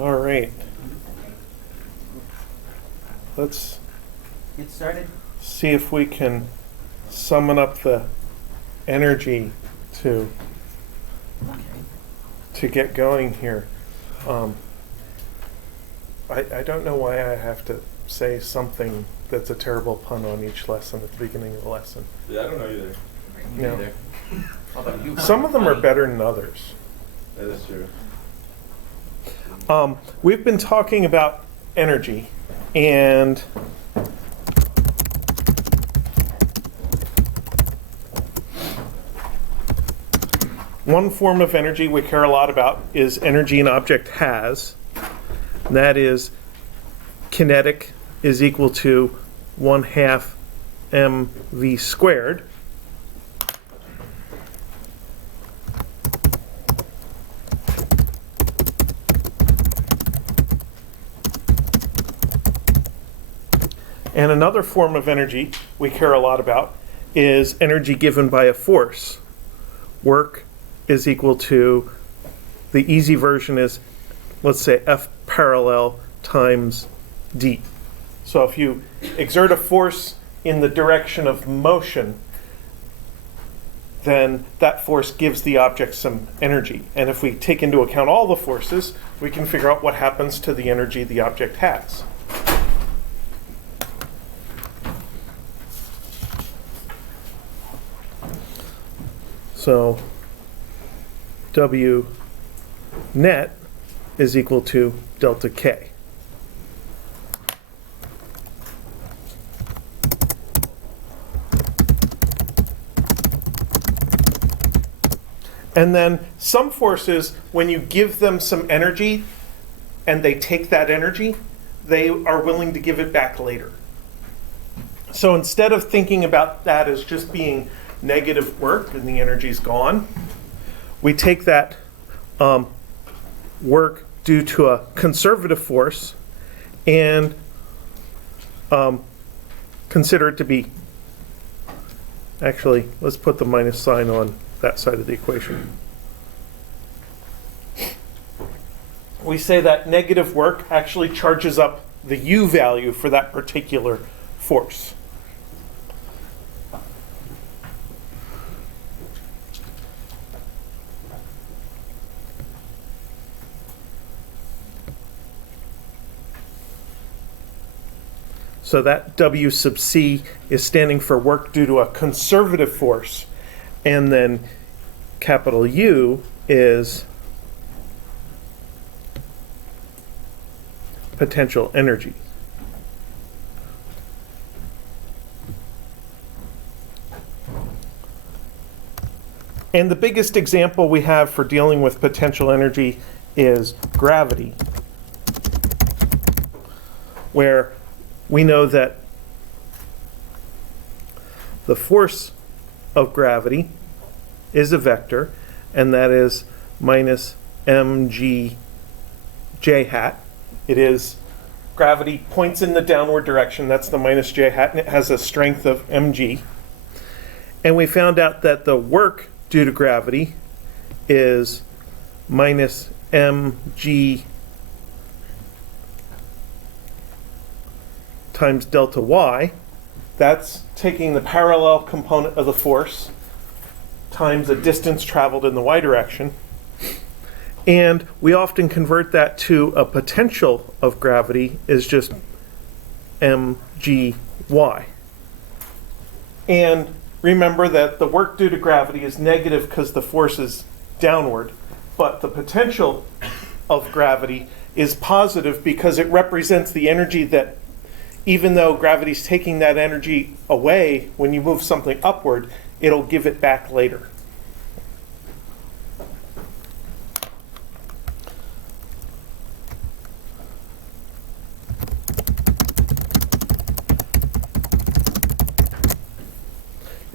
All right. Let's Get started. see if we can summon up the energy to get going here. I don't know why I have to say something that's a terrible pun on each lesson at the beginning of the lesson. Yeah, I don't know either. No. Neither. How about you? Some of them are better than others. That is true. We've been talking about energy, and one form of energy we care a lot about is energy an object has. And that is kinetic is equal to 1/2 mv squared. And another form of energy we care a lot about is energy given by a force. Work is equal to, the easy version is, let's say, F parallel times D. So if you exert a force in the direction of motion, then that force gives the object some energy. And if we take into account all the forces, we can figure out what happens to the energy the object has. So W net is equal to delta K. And then some forces, when you give them some energy and they take that energy, they are willing to give it back later. So instead of thinking about that as just being negative work and the energy's gone, we take that work due to a conservative force and consider it to be, actually, let's put the minus sign on that side of the equation. We say that negative work actually charges up the U value for that particular force. So that W sub C is standing for work due to a conservative force. And then capital U is potential energy. And the biggest example we have for dealing with potential energy is gravity, where we know that the force of gravity is a vector, and that is minus mg j hat. It is, gravity points in the downward direction, that's the minus j hat, and it has a strength of mg. And we found out that the work due to gravity is minus mg times delta y. That's taking the parallel component of the force times a distance traveled in the y direction. And we often convert that to a potential of gravity is just mgy. And remember that the work due to gravity is negative because the force is downward, but the potential of gravity is positive because it represents the energy that, even though gravity's taking that energy away, when you move something upward, it'll give it back later.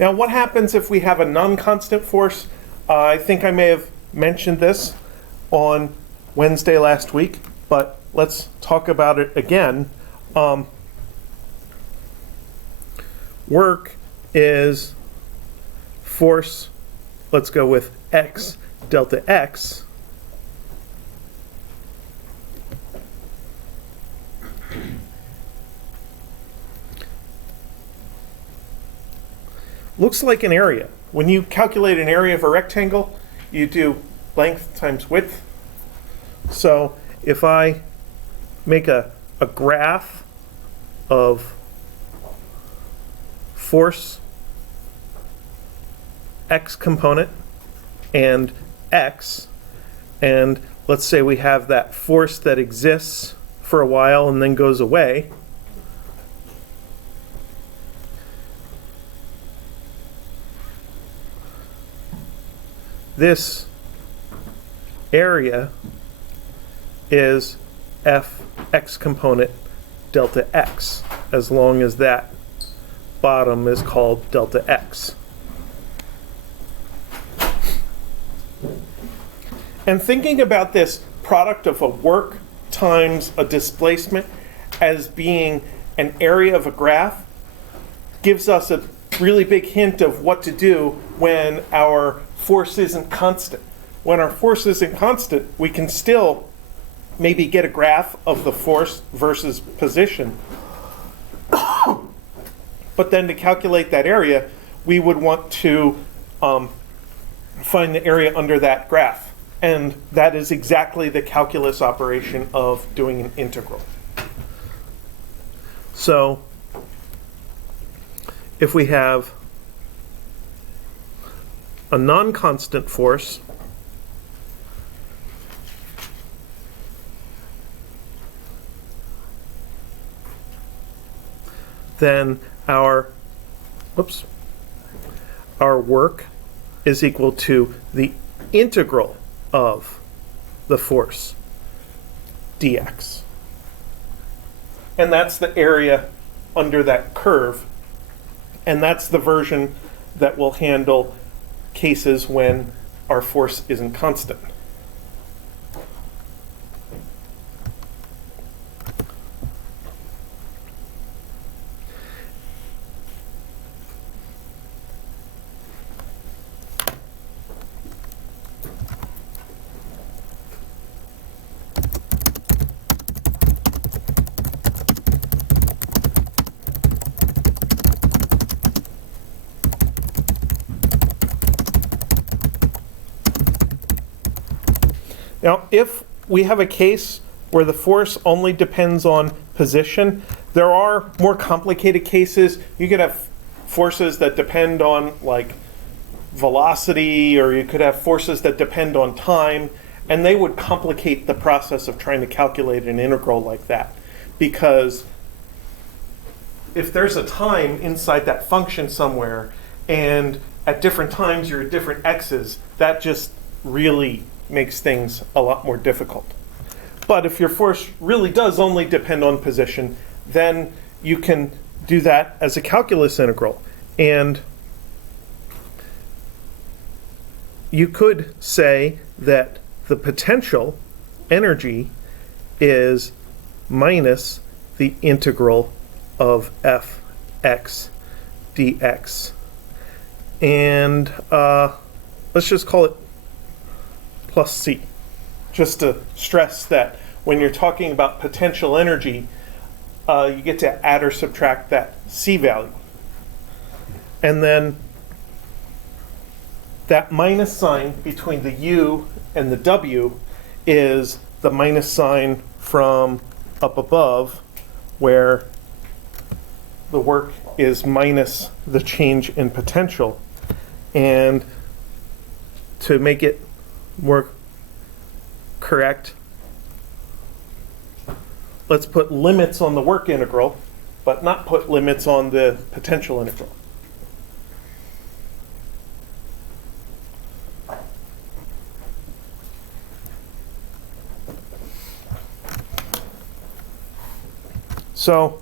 Now, what happens if we have a non-constant force? I think I may have mentioned this on Wednesday last week, but let's talk about it again. Work is force, let's go with x, delta x, looks like an area. When you calculate an area of a rectangle, you do length times width. So if I make a graph of force x component and x, and let's say we have that force that exists for a while and then goes away, this area is fx component delta x, as long as that bottom is called delta x. And thinking about this product of a work times a displacement as being an area of a graph gives us a really big hint of what to do when our force isn't constant. When our force isn't constant, we can still maybe get a graph of the force versus position. But then to calculate that area, we would want to find the area under that graph. And that is exactly the calculus operation of doing an integral. So if we have a non-constant force, then our work is equal to the integral of the force dx. And that's the area under that curve. And that's the version that will handle cases when our force isn't constant. Now, if we have a case where the force only depends on position, there are more complicated cases. You could have forces that depend on like velocity, or you could have forces that depend on time, and they would complicate the process of trying to calculate an integral like that. Because if there's a time inside that function somewhere, and at different times you're at different x's, that just really makes things a lot more difficult. But if your force really does only depend on position, then you can do that as a calculus integral. And you could say that the potential energy is minus the integral of fx dx. And let's just call it plus c, just to stress that when you're talking about potential energy, you get to add or subtract that c value. And then that minus sign between the u and the w is the minus sign from up above, where the work is minus the change in potential. And to make it more correct, let's put limits on the work integral, but not put limits on the potential integral. So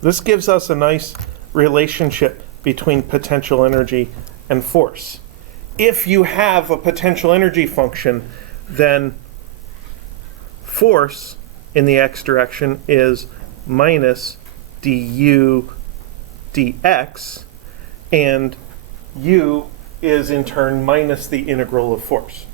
this gives us a nice relationship between potential energy and force. If you have a potential energy function, then force in the x direction is minus du dx, and u is in turn minus the integral of force.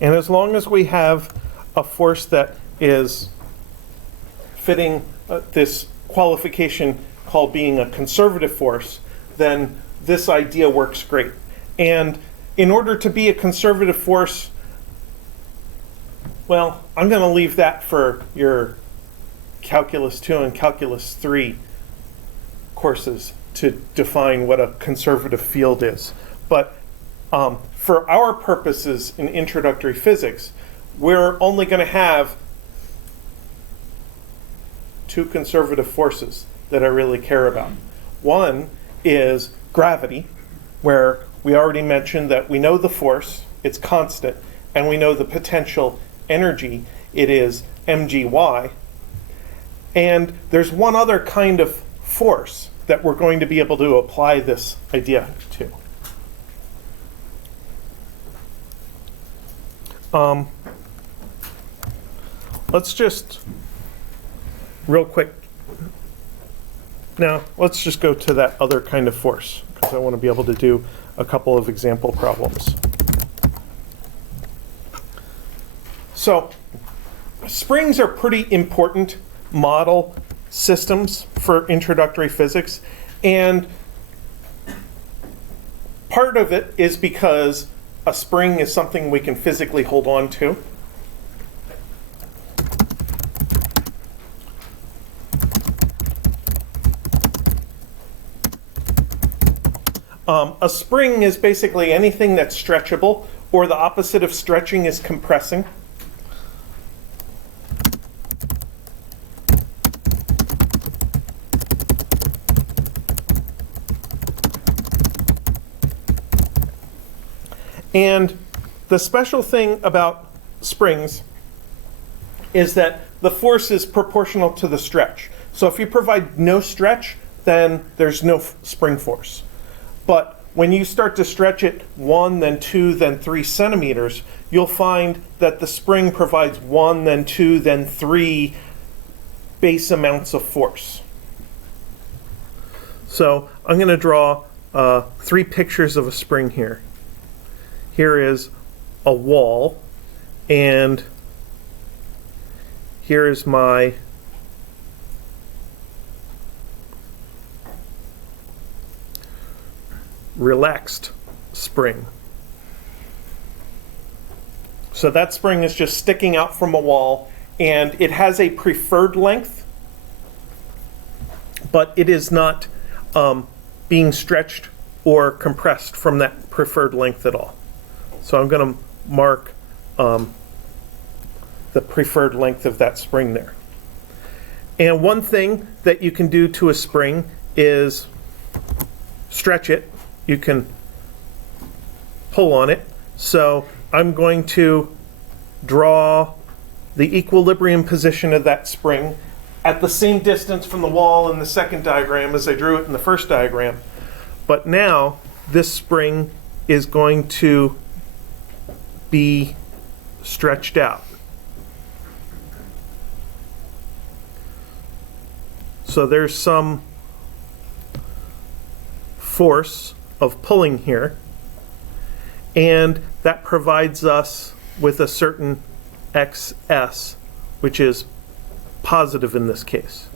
And as long as we have a force that is fitting this qualification called being a conservative force, then this idea works great. And in order to be a conservative force, well, I'm going to leave that for your Calculus 2 and Calculus 3 courses to define what a conservative field is. But for our purposes in introductory physics, we're only going to have two conservative forces that I really care about. One is gravity, where we already mentioned that we know the force, it's constant, and we know the potential energy, it is mgy. And there's one other kind of force that we're going to be able to apply this idea to. Let's just, real quick, now let's just go to that other kind of force, because I want to be able to do a couple of example problems. So, springs are pretty important model systems for introductory physics, and part of it is because a spring is something we can physically hold on to. A spring is basically anything that's stretchable, or the opposite of stretching is compressing. And the special thing about springs is that the force is proportional to the stretch. So if you provide no stretch, then there's no spring force. But when you start to stretch it 1, then 2, then 3 centimeters, you'll find that the spring provides 1, then 2, then 3 base amounts of force. So I'm going to draw 3 pictures of a spring here. Here is a wall, and here is my relaxed spring. So that spring is just sticking out from a wall, and it has a preferred length, but it is not being stretched or compressed from that preferred length at all. So I'm going to mark the preferred length of that spring there. And one thing that you can do to a spring is stretch it. You can pull on it. So I'm going to draw the equilibrium position of that spring at the same distance from the wall in the second diagram as I drew it in the first diagram. But now this spring is going to be stretched out. So there's some force of pulling here, and that provides us with a certain XS, which is positive in this case.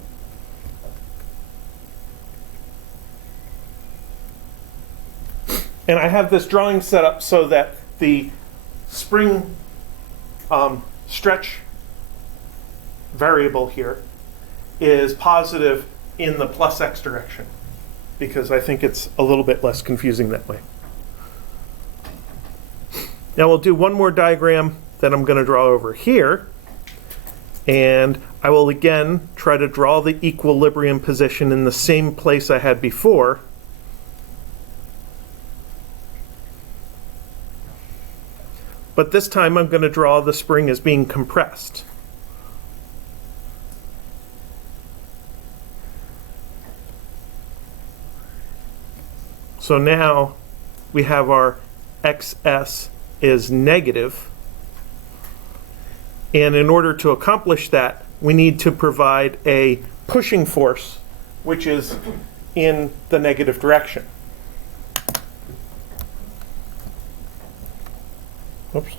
And I have this drawing set up so that the spring stretch variable here is positive in the plus x direction, because I think it's a little bit less confusing that way. Now we'll do one more diagram that I'm going to draw over here, and I will again try to draw the equilibrium position in the same place I had before. But this time I'm going to draw the spring as being compressed. So now we have our XS is negative. And in order to accomplish that, we need to provide a pushing force, which is in the negative direction. Oops.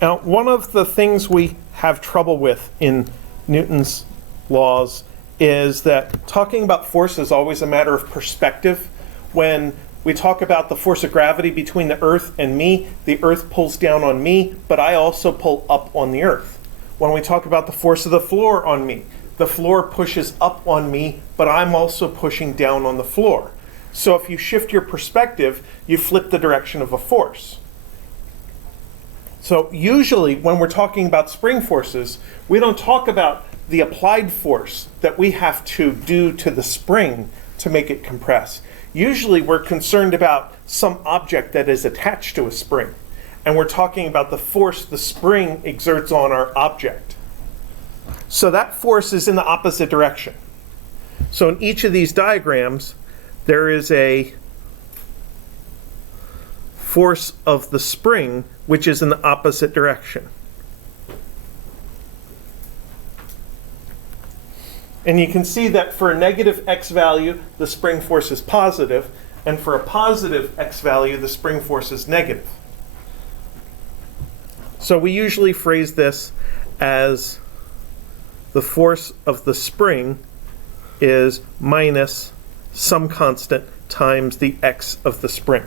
Now, one of the things we have trouble with in Newton's laws is that talking about force is always a matter of perspective. When we talk about the force of gravity between the Earth and me, the Earth pulls down on me, but I also pull up on the Earth. When we talk about the force of the floor on me, the floor pushes up on me, but I'm also pushing down on the floor. So if you shift your perspective, you flip the direction of a force. So usually when we're talking about spring forces, we don't talk about the applied force that we have to do to the spring to make it compress. Usually we're concerned about some object that is attached to a spring, and we're talking about the force the spring exerts on our object. So that force is in the opposite direction. So in each of these diagrams, there is a force of the spring which is in the opposite direction. And you can see that for a negative x value, the spring force is positive, and for a positive x value, the spring force is negative. So we usually phrase this as the force of the spring is minus some constant times the x of the spring.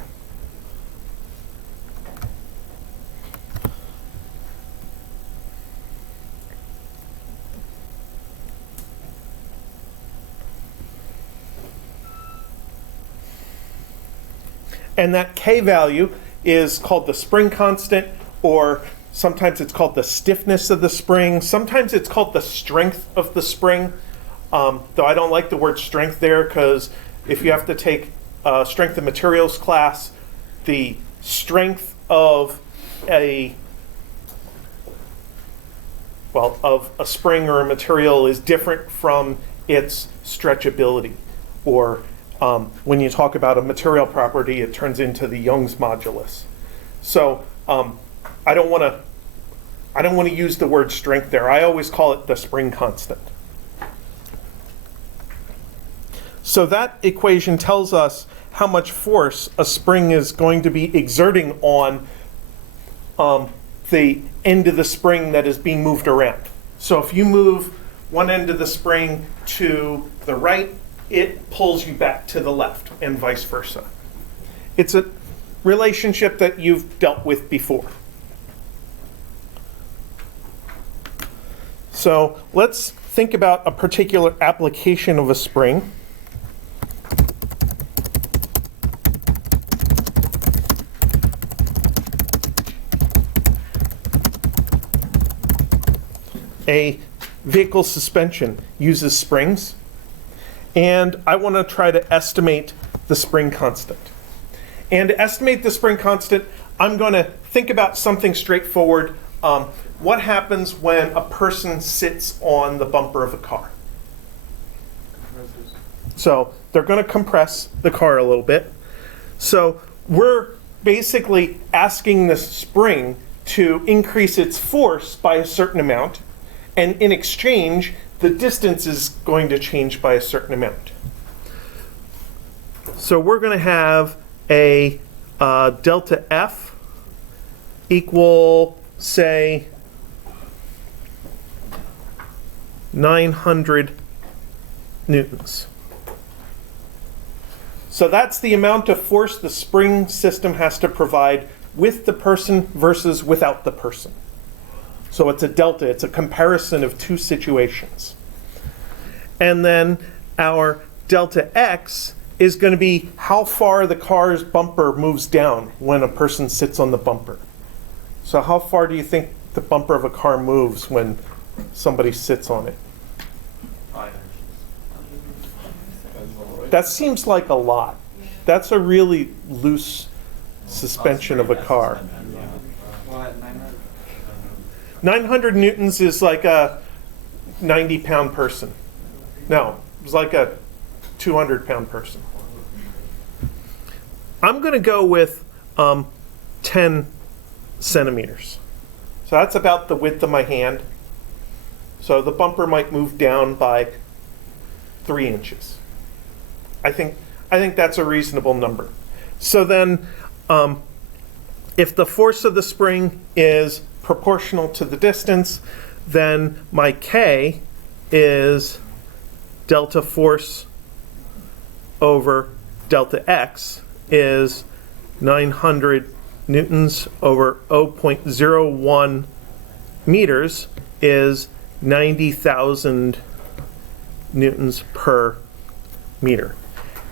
And that k value is called the spring constant, or sometimes it's called the stiffness of the spring. Sometimes it's called the strength of the spring, though I don't like the word strength there, because if you have to take a strength of materials class, the strength of a spring or a material is different from its stretchability, or when you talk about a material property, it turns into the Young's modulus. So I don't want to use the word strength there. I always call it the spring constant. So that equation tells us how much force a spring is going to be exerting on the end of the spring that is being moved around. So if you move one end of the spring to the right, it pulls you back to the left, and vice versa. It's a relationship that you've dealt with before. So let's think about a particular application of a spring. A vehicle suspension uses springs, and I want to try to estimate the spring constant. And to estimate the spring constant, I'm going to think about something straightforward. What happens when a person sits on the bumper of a car? So they're going to compress the car a little bit. So we're basically asking the spring to increase its force by a certain amount, and in exchange, the distance is going to change by a certain amount. So we're going to have a delta F equal, say, 900 newtons. So that's the amount of force the spring system has to provide with the person versus without the person. So it's a delta, it's a comparison of two situations. And then our delta X is going to be how far the car's bumper moves down when a person sits on the bumper. So how far do you think the bumper of a car moves when somebody sits on it? 5 inches. That seems like a lot. That's a really loose suspension of a car. 900 newtons is like a 90-pound person. No, it's like a 200-pound person. I'm going to go with 10 centimeters. So that's about the width of my hand. So the bumper might move down by 3 inches. I think that's a reasonable number. So then if the force of the spring is proportional to the distance, then my K is delta force over delta X is 900 newtons over 0.01 meters is 90,000 newtons per meter.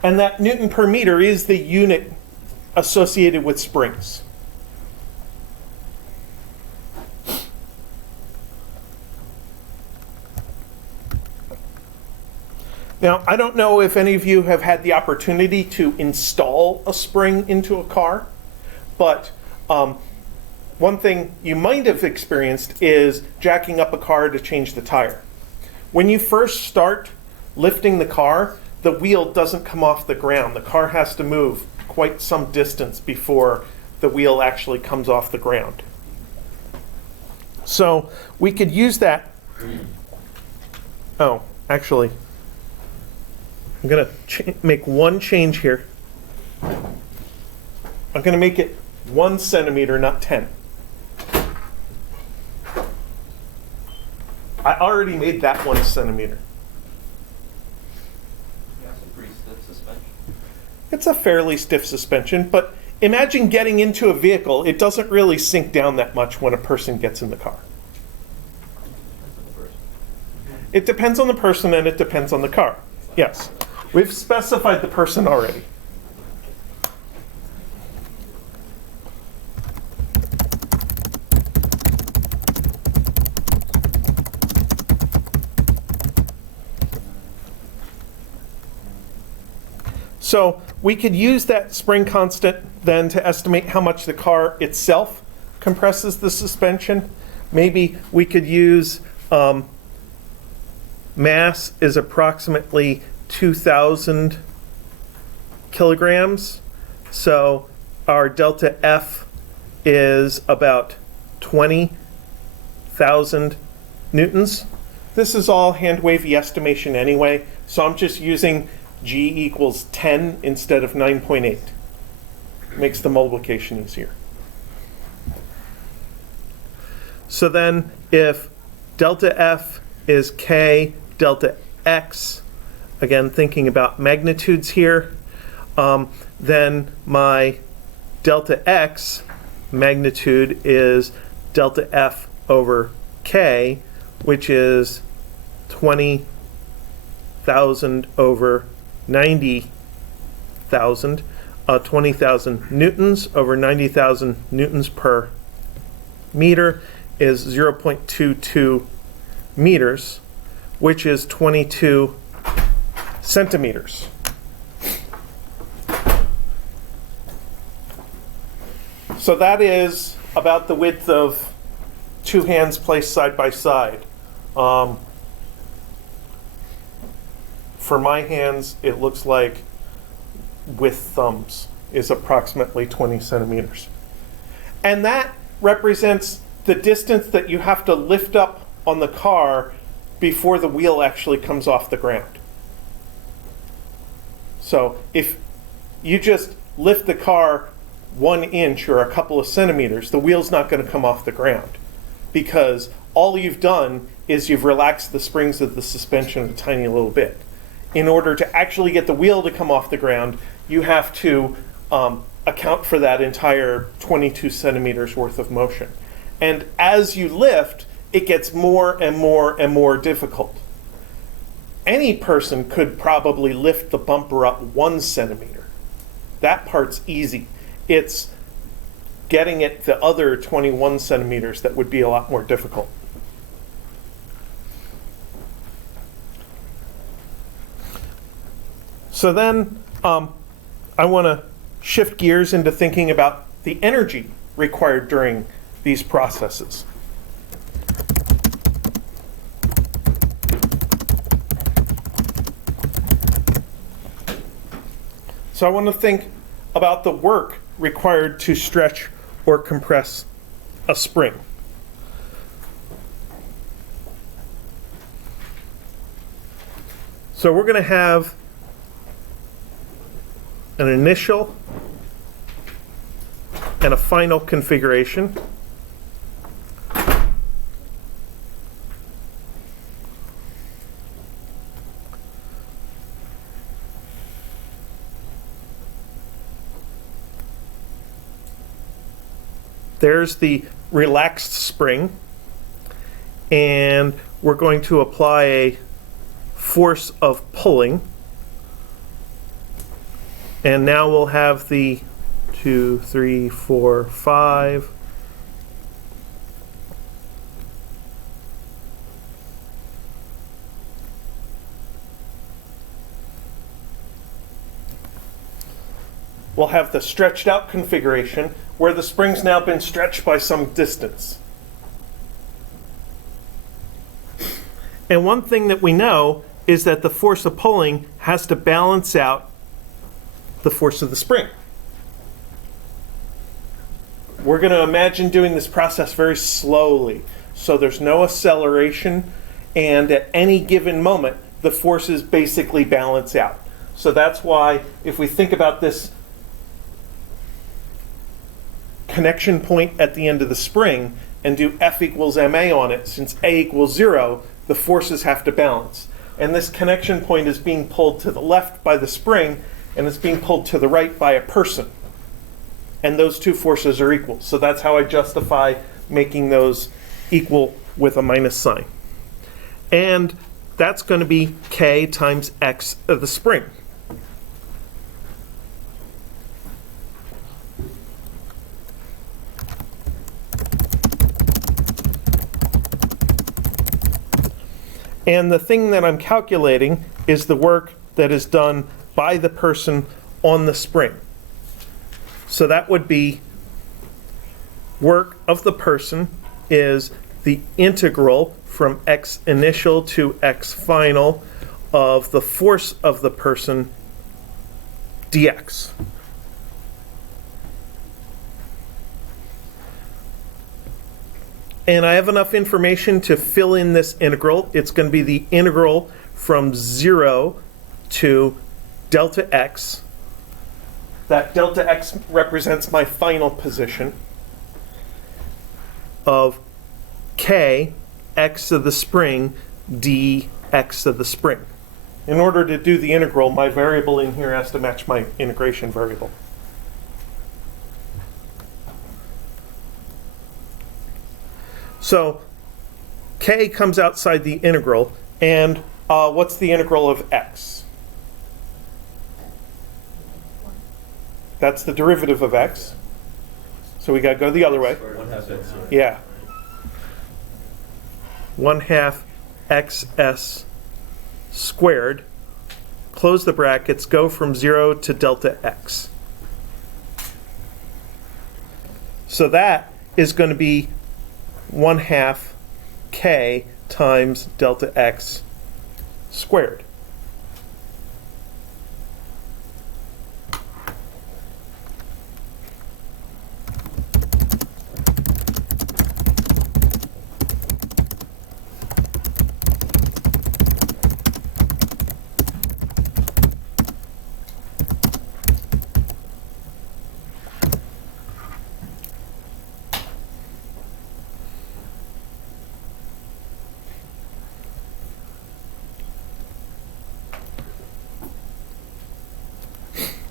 And that newton per meter is the unit associated with springs. Now, I don't know if any of you have had the opportunity to install a spring into a car, but one thing you might have experienced is jacking up a car to change the tire. When you first start lifting the car, the wheel doesn't come off the ground. The car has to move quite some distance before the wheel actually comes off the ground. So we could use that. Oh, actually, I'm going to make one change here. I'm going to make it 1 centimeter, not 10. I already made that 1 centimeter. That's a pretty stiff suspension. It's a fairly stiff suspension, but imagine getting into a vehicle. It doesn't really sink down that much when a person gets in the car. It depends on the person and it depends on the car. Yes. We've specified the person already. So we could use that spring constant then to estimate how much the car itself compresses the suspension. Maybe we could use mass is approximately 2,000 kilograms. So our delta F is about 20,000 newtons. This is all hand wavy estimation anyway, so I'm just using G equals 10 instead of 9.8. Makes the multiplication easier. So then if delta F is K delta X, again thinking about magnitudes here, then my delta X magnitude is delta F over K, which is 20,000 over 90,000, 20,000 newtons over 90,000 newtons per meter is 0.22 meters, which is 22 centimeters. So that is about the width of 2 hands placed side by side. For my hands, it looks like with thumbs is approximately 20 centimeters. And that represents the distance that you have to lift up on the car before the wheel actually comes off the ground. So if you just lift the car 1 inch or a couple of centimeters, the wheel's not going to come off the ground, because all you've done is you've relaxed the springs of the suspension a tiny little bit. In order to actually get the wheel to come off the ground, you have to account for that entire 22 centimeters worth of motion. And as you lift, it gets more and more and more difficult. Any person could probably lift the bumper up 1 centimeter. That part's easy. It's getting it the other 21 centimeters that would be a lot more difficult. So then I want to shift gears into thinking about the energy required during these processes. So I want to think about the work required to stretch or compress a spring. So we're going to have an initial and a final configuration. There's the relaxed spring, and we're going to apply a force of pulling. And now we'll have the 2, 3, 4, 5. We'll have the stretched out configuration where the spring's now been stretched by some distance. And one thing that we know is that the force of pulling has to balance out the force of the spring. We're going to imagine doing this process very slowly, so there's no acceleration, and at any given moment, the forces basically balance out. So that's why if we think about this connection point at the end of the spring and do F equals ma on it, since A equals 0, the forces have to balance. And this connection point is being pulled to the left by the spring, and it's being pulled to the right by a person. And those two forces are equal. So that's how I justify making those equal with a minus sign. And that's going to be K times X of the spring. And the thing that I'm calculating is the work that is done by the person on the spring. So that would be work of the person is the integral from x initial to x final of the force of the person dx. And I have enough information to fill in this integral. It's going to be the integral from 0 to delta x. That delta x represents my final position of k x of the spring dx of the spring. In order to do the integral, my variable in here has to match my integration variable. So k comes outside the integral, and what's the integral of x? That's the derivative of x. So we got to go the other way. 1/2 x. Yeah. 1/2 xs squared. Close the brackets, go from 0 to delta x. So that is going to be 1/2 k times delta x squared.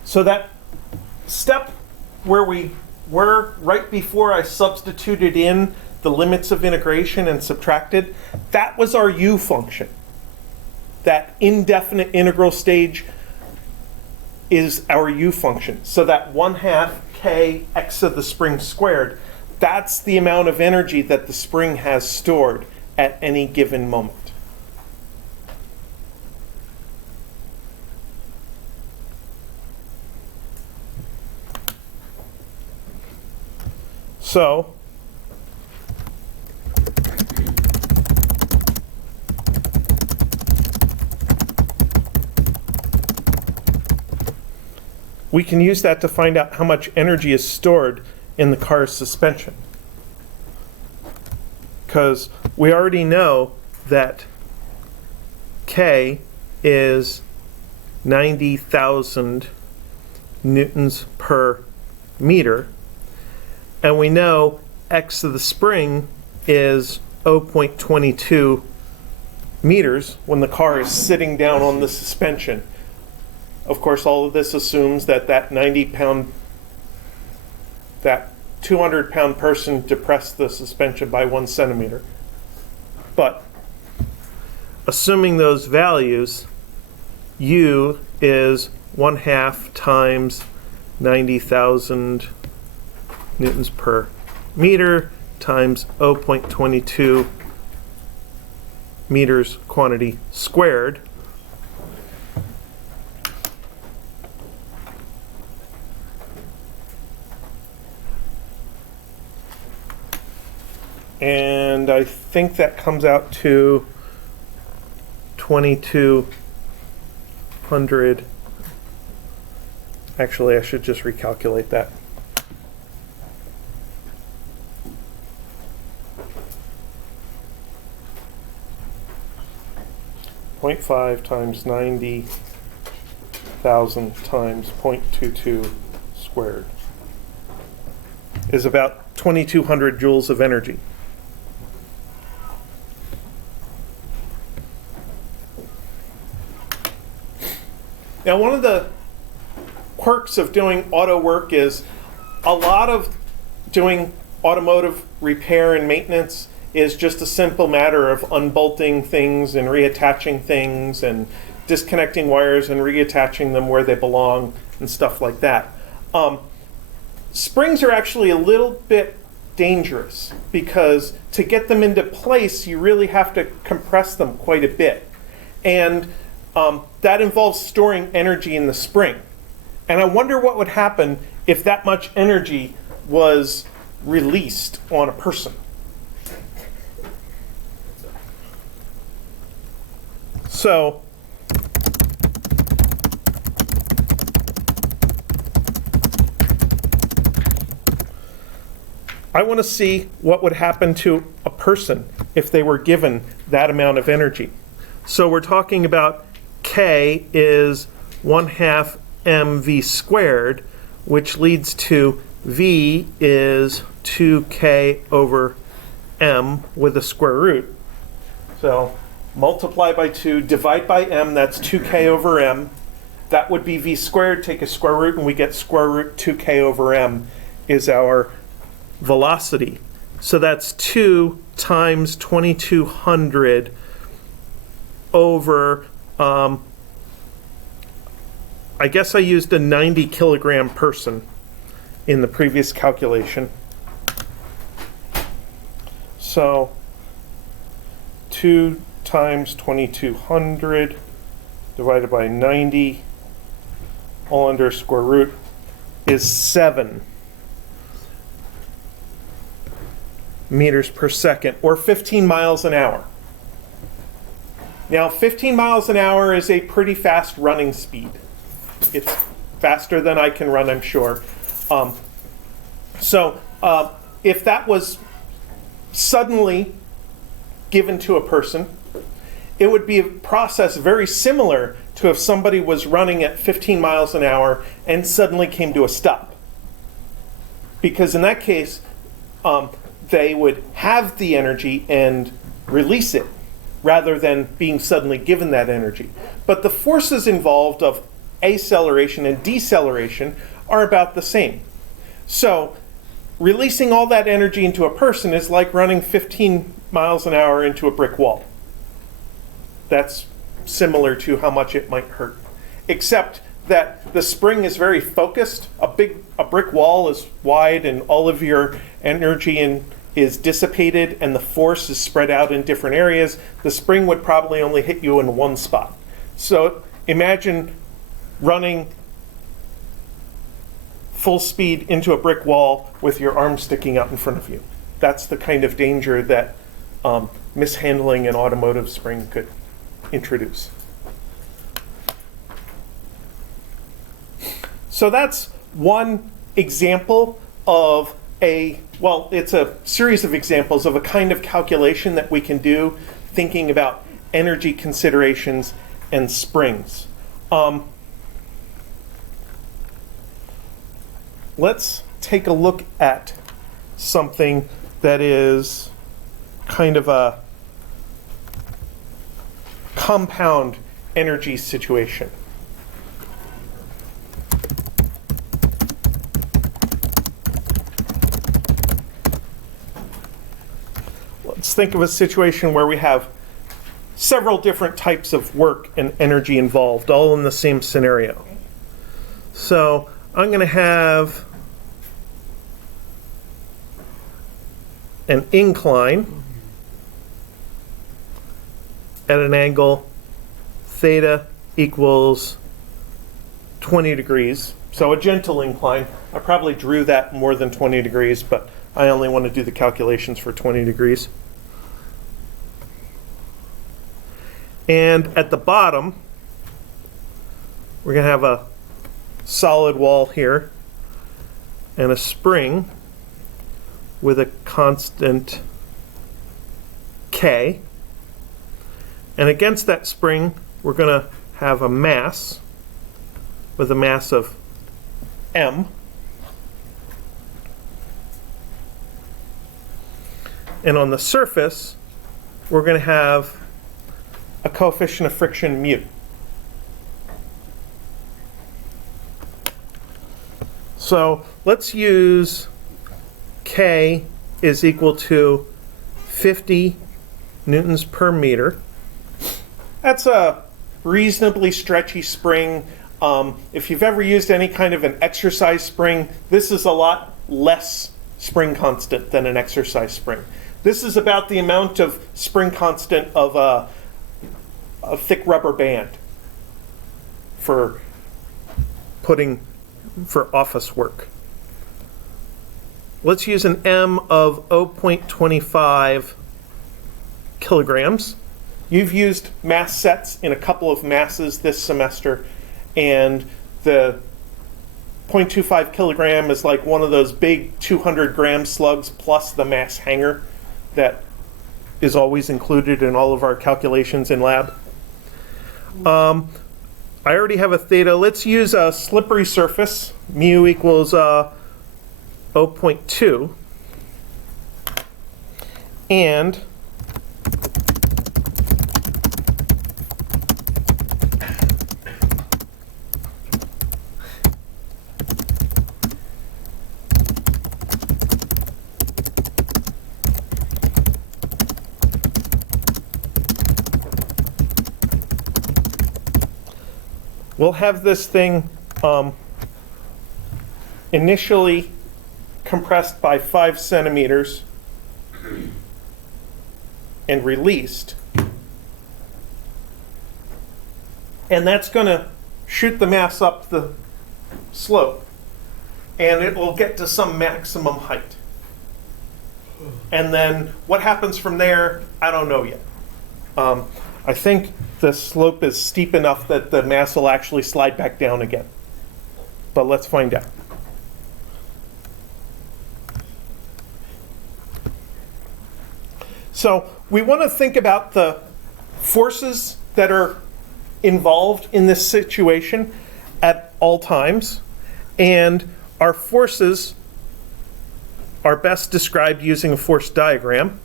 So that step where we were right before I substituted in the limits of integration and subtracted, that was our u function. That indefinite integral stage is our u function. So that 1/2 k x of the spring squared, that's the amount of energy that the spring has stored at any given moment. So we can use that to find out how much energy is stored in the car's suspension. Because we already know that K is 90,000 newtons per meter. And we know x of the spring is 0.22 meters when the car is sitting down on the suspension. Of course, all of this assumes that that 90-pound, that 200-pound person depressed the suspension by 1 centimeter. But assuming those values, U is 1/2 times 90,000 newtons per meter times 0.22 meters quantity squared. And I think that comes out to 2,200. Actually, I should just recalculate that. .5 times 90,000 times 0.22 squared is about 2,200 joules of energy. Now, one of the quirks of doing auto work is a lot of doing automotive repair and maintenance is just a simple matter of unbolting things and reattaching things and disconnecting wires and reattaching them where they belong and stuff like that. Springs are actually a little bit dangerous because to get them into place, you really have to compress them quite a bit. And that involves storing energy in the spring. And I wonder what would happen if that much energy was released on a person. So, I want to see what would happen to a person if they were given that amount of energy. So we're talking about K is 1/2 mv squared, which leads to V is 2k over m with a square root. So multiply by 2, divide by m, that's 2k over m. That would be V squared, take a square root, and we get square root 2k over m is our velocity. So that's 2 times 2,200 over, I guess I used a 90 kilogram person in the previous calculation. So 2 times 2,200 divided by 90 all under square root is 7 meters per second, or 15 miles an hour. Now, 15 miles an hour is a pretty fast running speed. It's faster than I can run, I'm sure. If that was suddenly given to a person, it would be a process very similar to if somebody was running at 15 miles an hour and suddenly came to a stop. Because in that case, they would have the energy and release it rather than being suddenly given that energy. But the forces involved of acceleration and deceleration are about the same. So releasing all that energy into a person is like running 15 miles an hour into a brick wall. That's similar to how much it might hurt, except that the spring is very focused. A brick wall is wide and all of your energy is dissipated and the force is spread out in different areas. The spring would probably only hit you in one spot. So imagine running full speed into a brick wall with your arm sticking out in front of you. That's the kind of danger that mishandling an automotive spring could introduce. So that's one example of it's a series of examples of a kind of calculation that we can do thinking about energy considerations and springs. Let's take a look at something that is kind of a compound energy situation. let's think of a situation where we have several different types of work and energy involved, all in the same scenario. So I'm going to have an incline at an angle theta equals 20 degrees. So a gentle incline. I probably drew that more than 20 degrees, but I only want to do the calculations for 20 degrees. And at the bottom, we're going to have a solid wall here and a spring with a constant K. And against that spring, we're going to have a mass with a mass of M. And on the surface, we're going to have a coefficient of friction mu. So let's use K is equal to 50 newtons per meter. That's a reasonably stretchy spring. If you've ever used any kind of an exercise spring, this is a lot less spring constant than an exercise spring. This is about the amount of spring constant of a thick rubber band for office work. Let's use an M of 0.25 kilograms. You've used mass sets in a couple of masses this semester, and the 0.25 kilogram is like one of those big 200 gram slugs plus the mass hanger that is always included in all of our calculations in lab. I already have a theta. Let's use a slippery surface. Mu equals 0.2. And we'll have this thing initially compressed by 5 centimeters and released. And that's going to shoot the mass up the slope, and it will get to some maximum height. And then what happens from there, I don't know yet. I think the slope is steep enough that the mass will actually slide back down again. But let's find out. So we want to think about the forces that are involved in this situation at all times. And our forces are best described using a force diagram.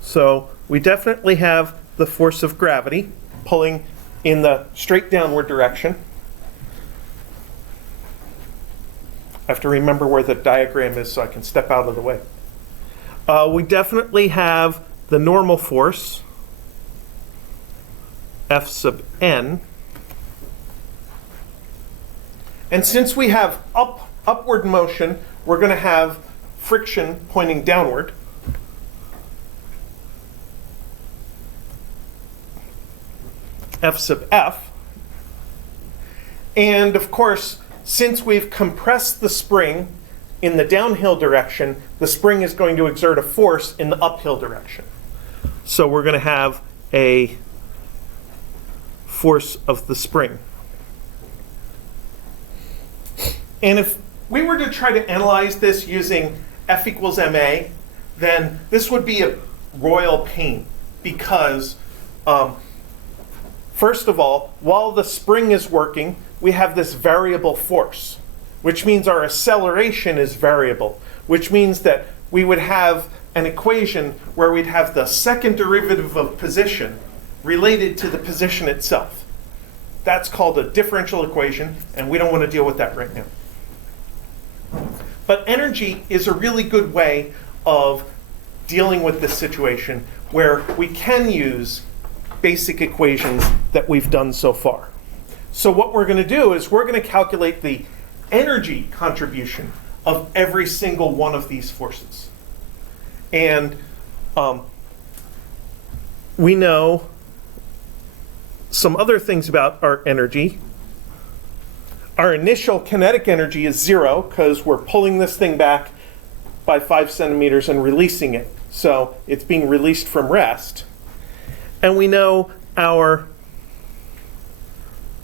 So we definitely have the force of gravity pulling in the straight downward direction. I have to remember where the diagram is so I can step out of the way. We definitely have the normal force, F sub n. And since we have upward motion, we're going to have friction pointing downward. F sub f. And of course, since we've compressed the spring in the downhill direction, the spring is going to exert a force in the uphill direction. So we're going to have a force of the spring. And if we were to try to analyze this using F equals ma, then this would be a royal pain because first of all, while the spring is working, we have this variable force, which means our acceleration is variable, which means that we would have an equation where we'd have the second derivative of position related to the position itself. That's called a differential equation, and we don't want to deal with that right now. But energy is a really good way of dealing with this situation where we can use basic equations that we've done so far. So what we're going to do is we're going to calculate the energy contribution of every single one of these forces. And we know some other things about our energy. Our initial kinetic energy is 0 because we're pulling this thing back by 5 centimeters and releasing it. So it's being released from rest. And we know our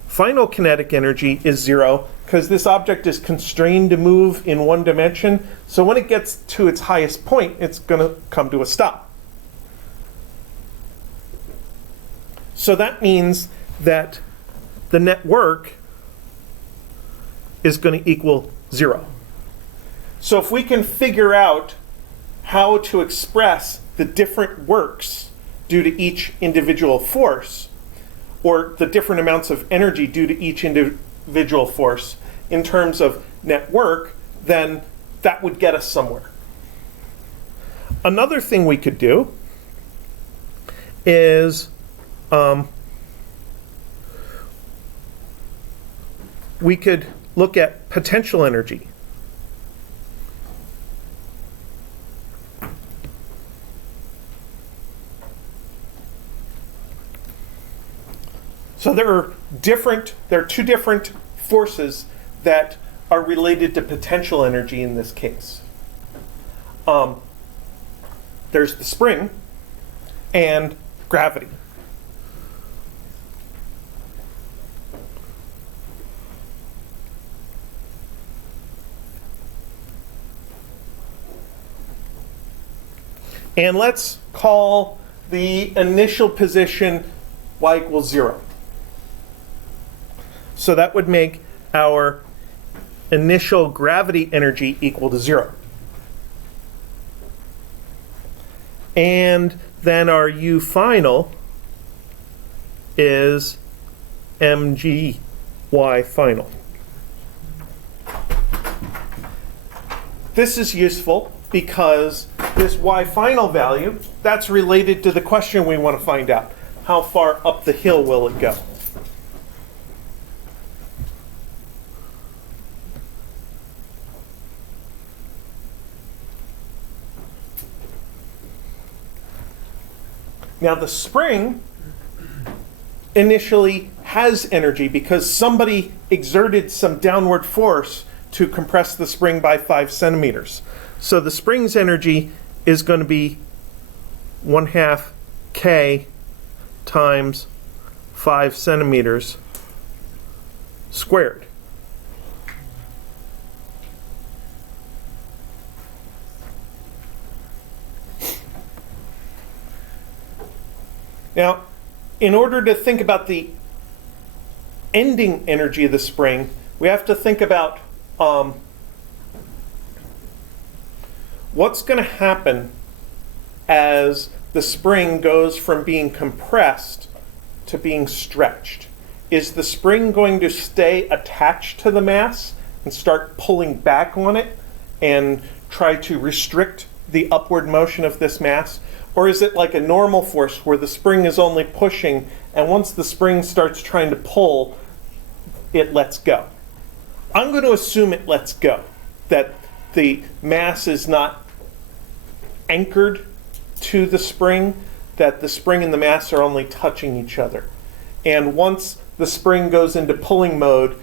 final kinetic energy is 0 because this object is constrained to move in one dimension. So when it gets to its highest point, it's going to come to a stop. So that means that the net work is going to equal 0. So if we can figure out how to express the different works due to each individual force, or the different amounts of energy due to each individual force in terms of net work, then that would get us somewhere. Another thing we could do is we could look at potential energy. So there are two different forces that are related to potential energy in this case. There's the spring and gravity. And let's call the initial position y equals 0. So that would make our initial gravity energy equal to 0. And then our U final is mg y final. This is useful because this y final value, that's related to the question we want to find out. How far up the hill will it go? Now the spring initially has energy because somebody exerted some downward force to compress the spring by 5 centimeters. So the spring's energy is going to be 1/2 K times 5 centimeters squared. Now, in order to think about the ending energy of the spring, we have to think about what's going to happen as the spring goes from being compressed to being stretched. Is the spring going to stay attached to the mass and start pulling back on it and try to restrict the upward motion of this mass? Or is it like a normal force where the spring is only pushing, and once the spring starts trying to pull, it lets go? I'm going to assume it lets go, that the mass is not anchored to the spring, that the spring and the mass are only touching each other. And once the spring goes into pulling mode,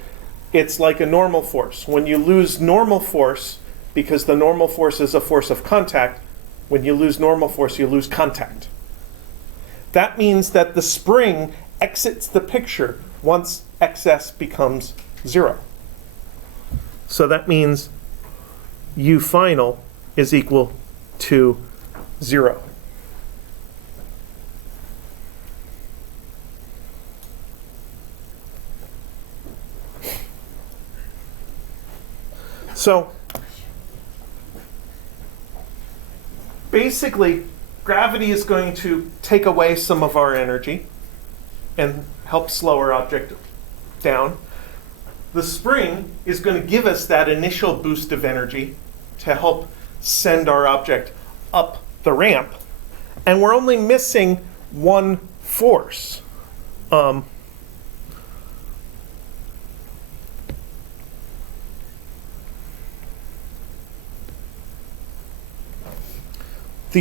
it's like a normal force. When you lose normal force, because the normal force is a force of contact, when you lose normal force, you lose contact. That means that the spring exits the picture once excess becomes 0. So that means U final is equal to 0. So basically, gravity is going to take away some of our energy and help slow our object down. The spring is going to give us that initial boost of energy to help send our object up the ramp, and we're only missing one force. The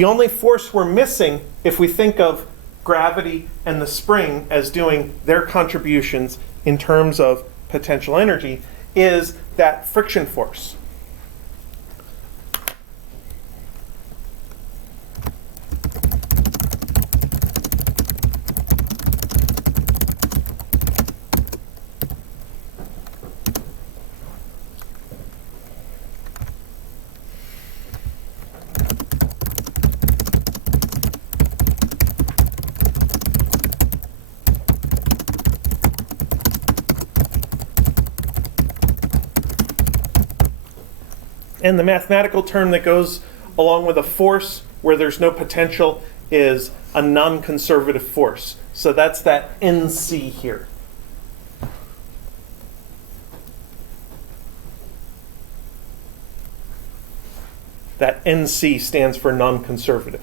only force we're missing, if we think of gravity and the spring as doing their contributions in terms of potential energy, is that friction force. And the mathematical term that goes along with a force where there's no potential is a non-conservative force. So that's that NC here. That NC stands for non-conservative.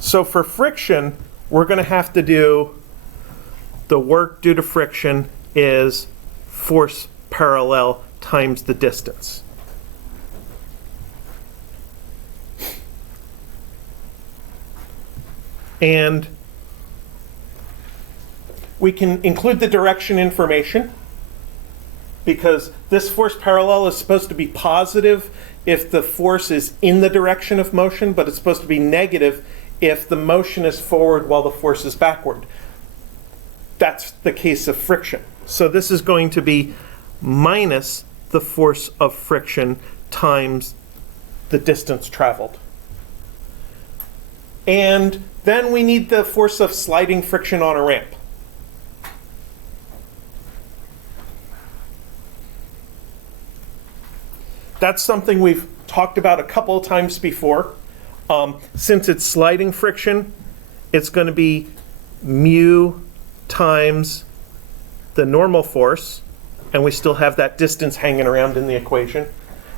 So for friction, we're going to have to do the work due to friction is force parallel times the distance. And we can include the direction information because this force parallel is supposed to be positive if the force is in the direction of motion, but it's supposed to be negative if the motion is forward while the force is backward. That's the case of friction. So this is going to be minus the force of friction times the distance traveled. And then we need the force of sliding friction on a ramp. That's something we've talked about a couple of times before. Since it's sliding friction, it's going to be mu times the normal force, and we still have that distance hanging around in the equation.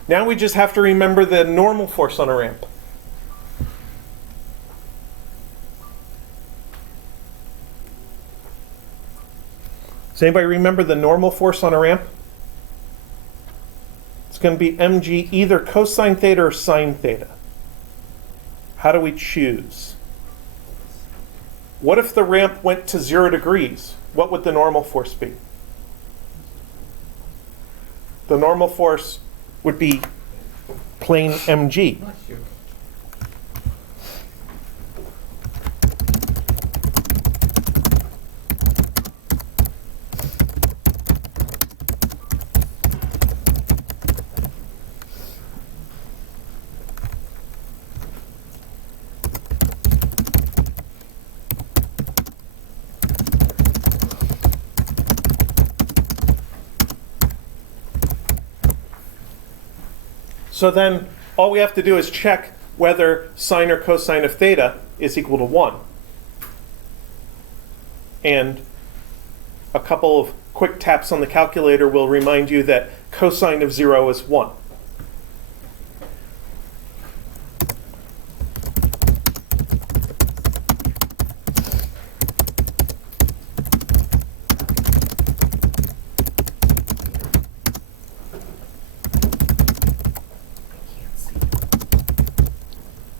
Now we just have to remember the normal force on a ramp. Does anybody remember the normal force on a ramp? It's going to be mg either cosine theta or sine theta. How do we choose? What if the ramp went to 0 degrees? What would the normal force be? The normal force would be plane mg. So then all we have to do is check whether sine or cosine of theta is equal to 1. And a couple of quick taps on the calculator will remind you that cosine of 0 is 1.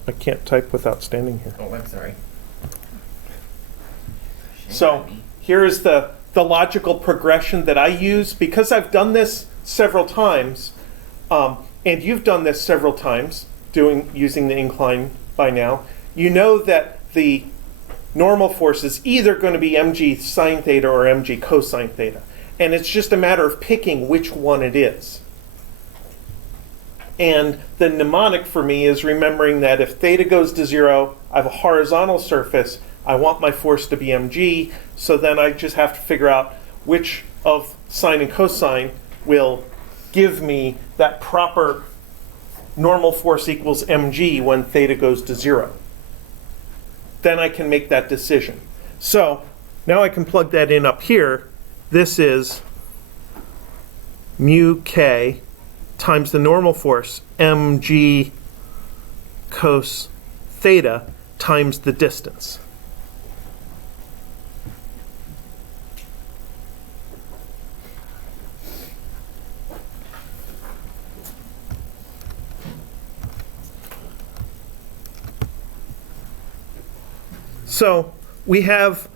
I can't type without standing here. Oh, I'm sorry. So here is the logical progression that I use because I've done this several times, and you've done this several times using the incline by now. You know that the normal force is either going to be mg sine theta or mg cosine theta, and it's just a matter of picking which one it is. And the mnemonic for me is remembering that if theta goes to 0, I have a horizontal surface, I want my force to be mg, so then I just have to figure out which of sine and cosine will give me that proper normal force equals mg when theta goes to 0. Then I can make that decision. So now I can plug that in up here. This is mu k times the normal force, mg cos theta, times the distance. So we have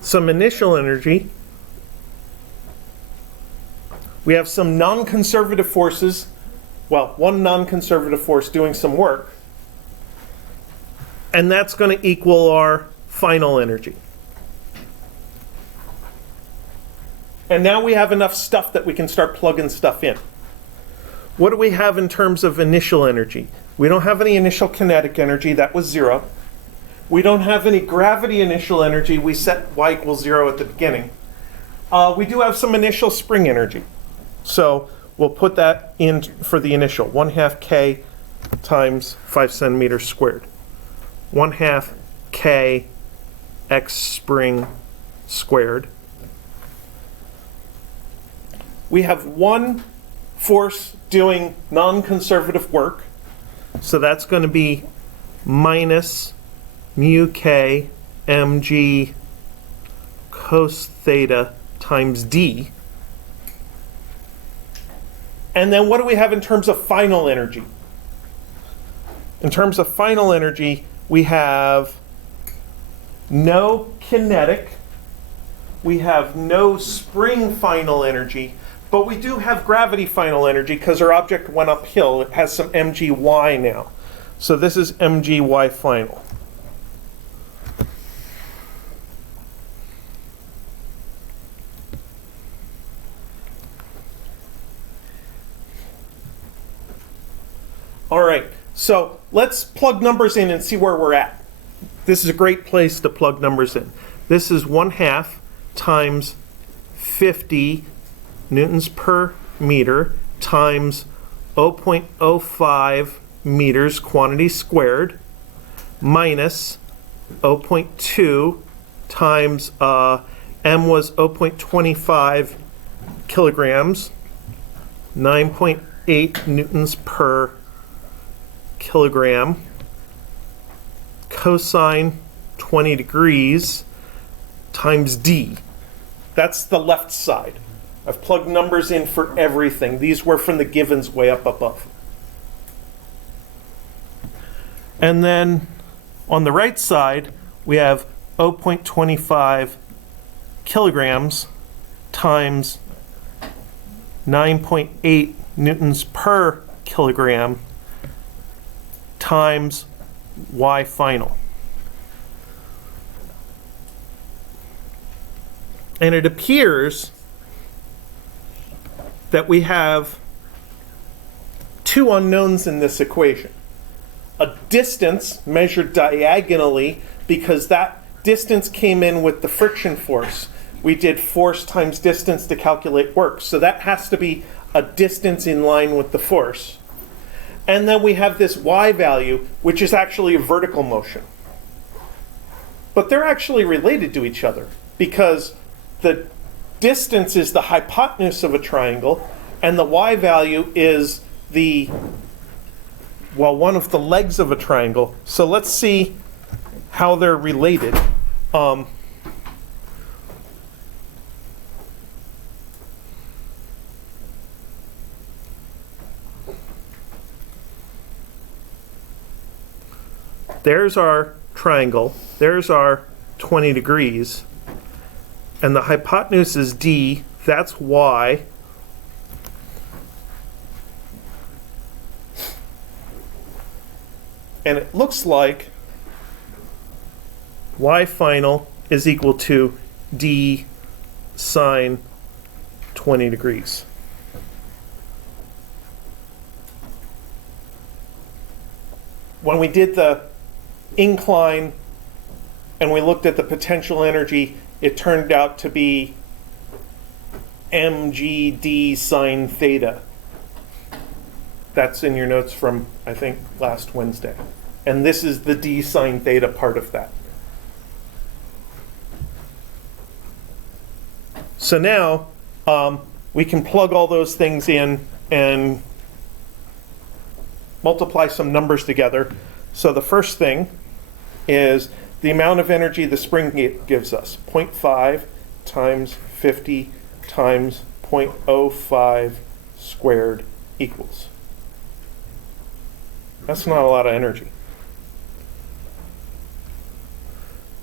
some initial energy. We have some non-conservative forces. Well, one non-conservative force doing some work. And that's going to equal our final energy. And now we have enough stuff that we can start plugging stuff in. What do we have in terms of initial energy? We don't have any initial kinetic energy. That was 0. We don't have any gravity initial energy. We set y equals 0 at the beginning. We do have some initial spring energy. So we'll put that in for the initial. 1/2 k times 5 centimeters squared. 1/2 k x spring squared. We have one force doing non-conservative work. So that's going to be minus mu k mg cos theta times d. And then what do we have in terms of final energy? In terms of final energy, we have no kinetic, we have no spring final energy, but we do have gravity final energy because our object went uphill. It has some mgy now. So this is mgy final. All right, so let's plug numbers in and see where we're at. This is a great place to plug numbers in. This is 1/2 times 50 newtons per meter times 0.05 meters quantity squared minus 0.2 times m was 0.25 kilograms, 9.8 newtons per kilogram, cosine 20 degrees times d. That's the left side. I've plugged numbers in for everything. These were from the givens way up above. And then on the right side, we have 0.25 kilograms times 9.8 newtons per kilogram times y final. And it appears that we have two unknowns in this equation. A distance measured diagonally, because that distance came in with the friction force. We did force times distance to calculate work. So that has to be a distance in line with the force. And then we have this y value, which is actually a vertical motion. But they're actually related to each other, because the distance is the hypotenuse of a triangle, and the y value is one of the legs of a triangle. So let's see how they're related. There's our triangle, there's our 20 degrees, and the hypotenuse is d, that's y. And it looks like y final is equal to d sine 20 degrees. When we did the incline and we looked at the potential energy, it turned out to be mgd sine theta. That's in your notes from, I think, last Wednesday. And this is the d sine theta part of that. So now we can plug all those things in and multiply some numbers together. So the first thing is the amount of energy the spring gives us, 0.5 times 50 times 0.05 squared equals. That's not a lot of energy.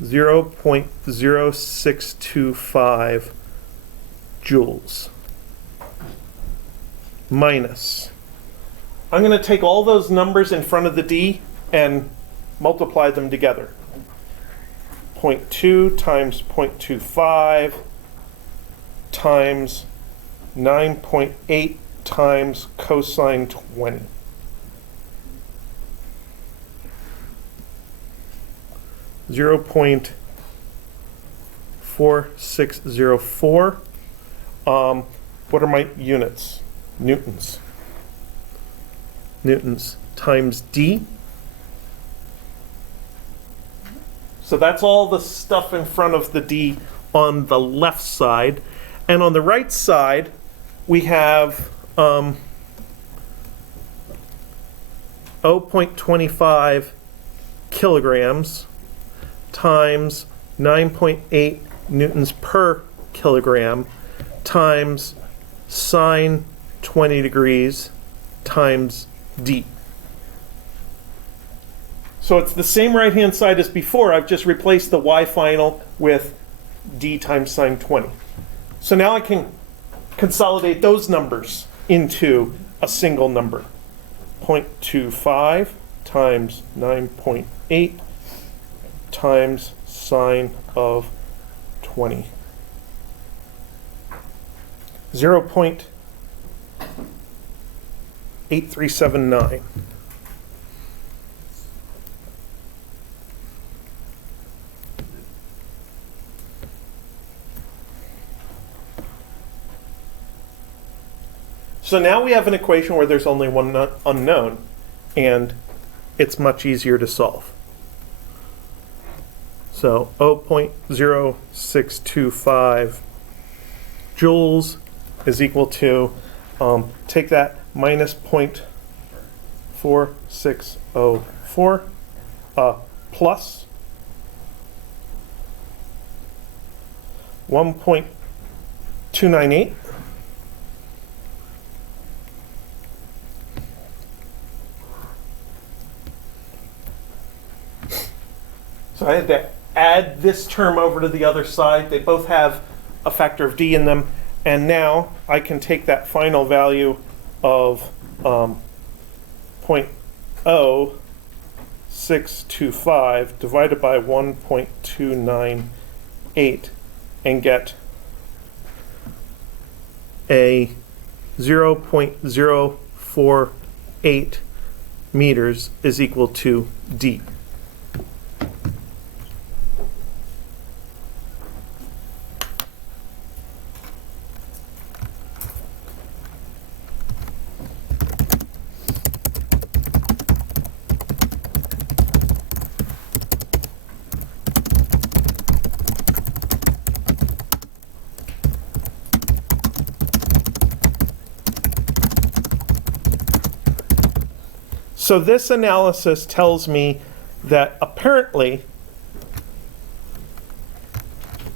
0.0625 joules minus. I'm going to take all those numbers in front of the D and multiply them together. 0.2 times 0.25 times 9.8 times cosine 20. Zero 0.4604. What are my units? Newtons. Newtons times D. So that's all the stuff in front of the D on the left side. And on the right side, we have 0.25 kilograms times 9.8 newtons per kilogram times sine 20 degrees times D. So it's the same right-hand side as before. I've just replaced the y final with D times sine 20. So now I can consolidate those numbers into a single number. 0.25 times 9.8 times sine of 20. 0.8379. So now we have an equation where there's only one unknown, and it's much easier to solve. So 0.0625 joules is equal to, take that minus 0.4604 plus 1.298 So I had to add this term over to the other side. They both have a factor of D in them. And now I can take that final value of 0.0625 divided by 1.298 and get a 0.048 meters is equal to D. So this analysis tells me that apparently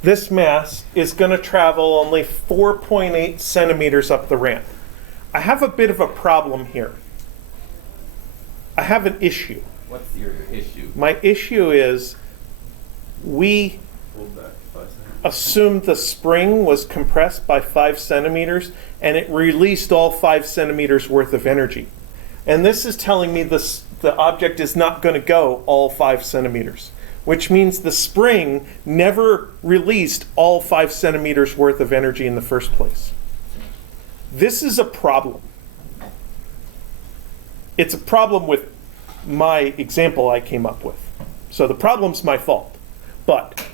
this mass is going to travel only 4.8 centimeters up the ramp. I have a bit of a problem here. I have an issue. What's your issue? My issue is we Hold back 5 seconds. assumed the spring was compressed by 5 centimeters and it released all 5 centimeters worth of energy. And this is telling me the object is not going to go all 5 centimeters, which means the spring never released all 5 centimeters worth of energy in the first place. This is a problem. It's a problem with my example I came up with. So the problem's my fault. But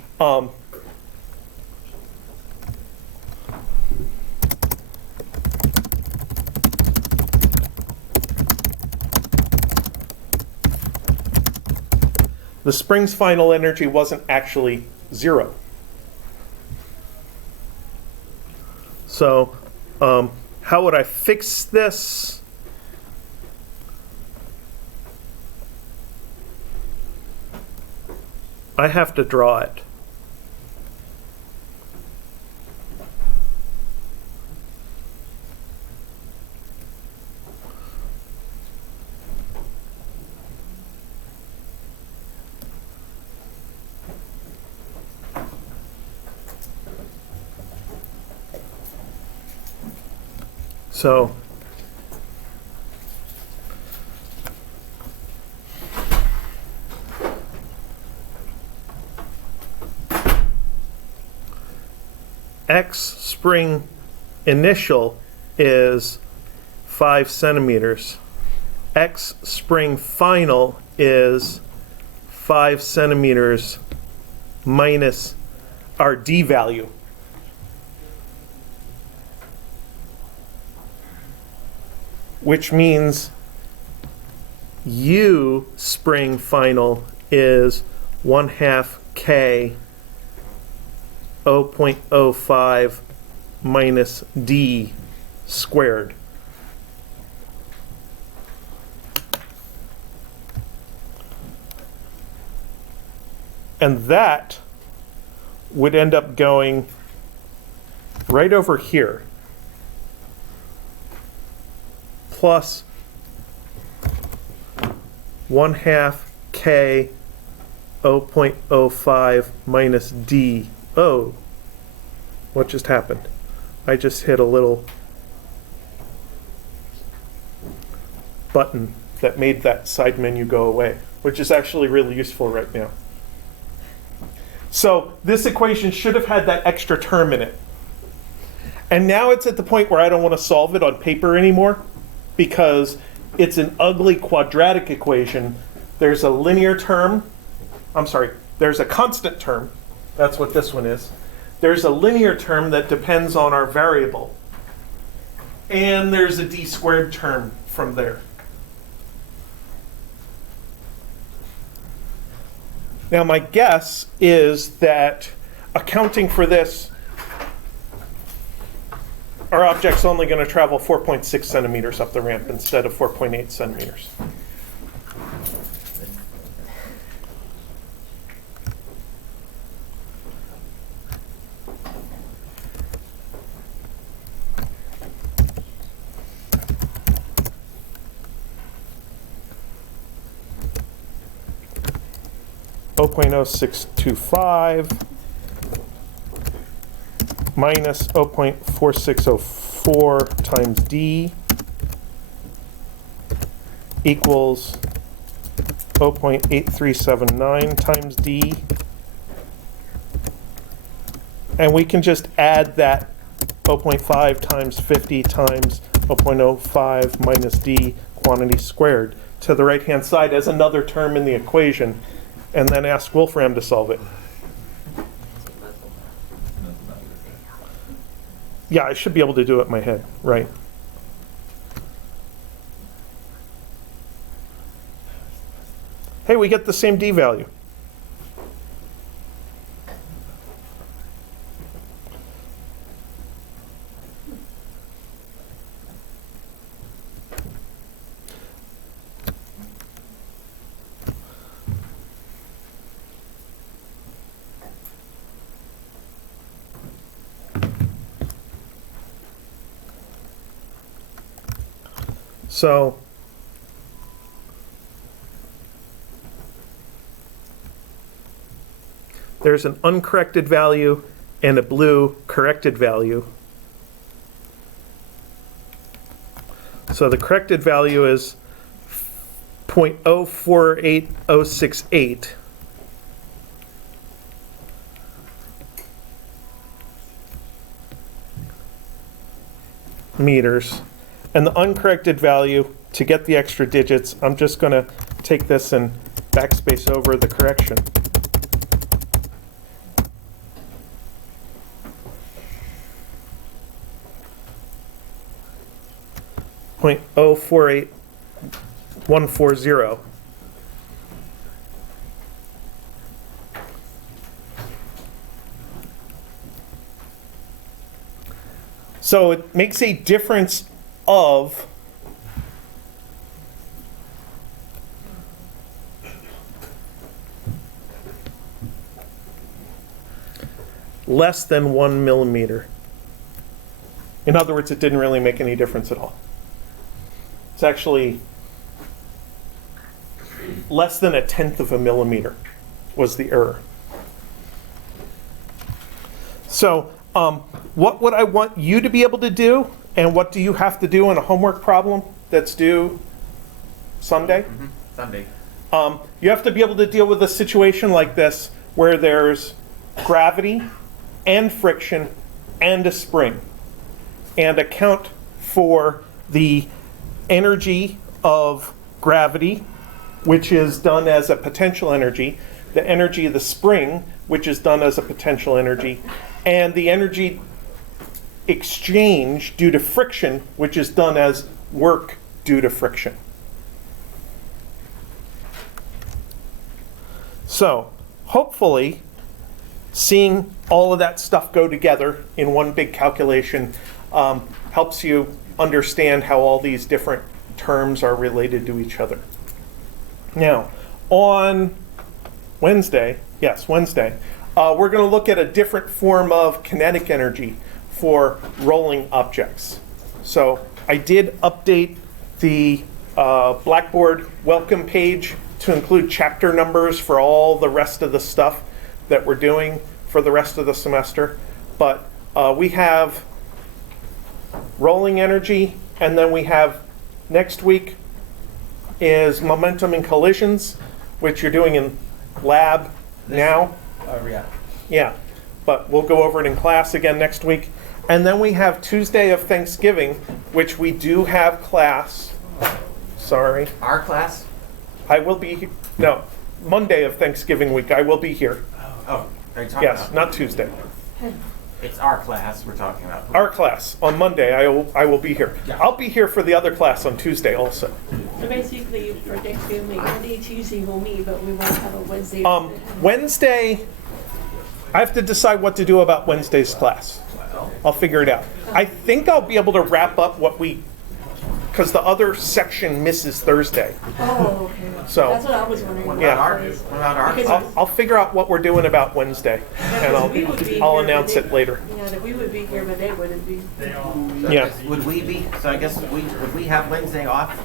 the spring's final energy wasn't actually 0. So how would I fix this? I have to draw it. So X spring initial is 5 centimeters. X spring final is 5 centimeters minus our D value. Which means U spring final is 1/2 K 0.05 minus D squared. And that would end up going right over here. Plus 1/2 K 0.05 minus D. Oh, what just happened? I just hit a little button that made that side menu go away, which is actually really useful right now. So this equation should have had that extra term in it. And now it's at the point where I don't want to solve it on paper anymore, because it's an ugly quadratic equation. There's a linear term. There's a constant term. That's what this one is. There's a linear term that depends on our variable. And there's a D squared term from there. Now my guess is that accounting for this, our object's only going to travel 4.6 centimeters up the ramp instead of 4.8 centimeters. .0625 minus 0.4604 times D equals 0.8379 times D. And we can just add that 0.5 times 50 times 0.05 minus D quantity squared to the right-hand side as another term in the equation, and then ask Wolfram to solve it. Yeah, I should be able to do it in my head, right? Hey, we get the same D value. So there's an uncorrected value and a blue corrected value. So the corrected value is 0.048068. Meters. And the uncorrected value, to get the extra digits, I'm just going to take this and backspace over the correction. .048140. So it makes a difference of less than 1 millimeter. In other words, it didn't really make any difference at all. It's actually less than 1/10 of a millimeter was the error. So what would I want you to be able to do, and what do you have to do in a homework problem that's due Sunday? Sunday. You have to be able to deal with a situation like this where there's gravity and friction and a spring, and account for the energy of gravity, which is done as a potential energy, the energy of the spring, which is done as a potential energy, and the energy exchange due to friction, which is done as work due to friction. So, hopefully, seeing all of that stuff go together in one big calculation helps you understand how all these different terms are related to each other. Now, on Wednesday, we're going to look at a different form of kinetic energy for rolling objects. So I did update the Blackboard welcome page to include chapter numbers for all the rest of the stuff that we're doing for the rest of the semester. But we have rolling energy, and then we have next week is momentum and collisions, which you're doing in lab now. Yeah. Yeah, but we'll go over it in class again next week. And then we have Tuesday of Thanksgiving, which we do have class. Sorry. Our class? I will be, no, Monday of Thanksgiving week, I will be here. Oh, are you talking Yes, about? not Tuesday. It's our class we're talking about. Our class, on Monday, I will be here. Yeah. I'll be here for the other class on Tuesday also. So basically, for Thanksgiving, Monday, Tuesday we'll meet, but we won't have a Wednesday. Wednesday, I have to decide what to do about Wednesday's class. I'll figure it out. I think I'll be able to wrap up what we, because the other section misses Thursday. Oh, okay. So- That's what I was wondering. What Yeah. about our Because- class? I'll figure out what we're doing about Wednesday, and we would be I'll here, announce but it later. Yeah, that we would be here, but they wouldn't be. So I Yeah. guess- would we be? So I guess would we have Wednesday off?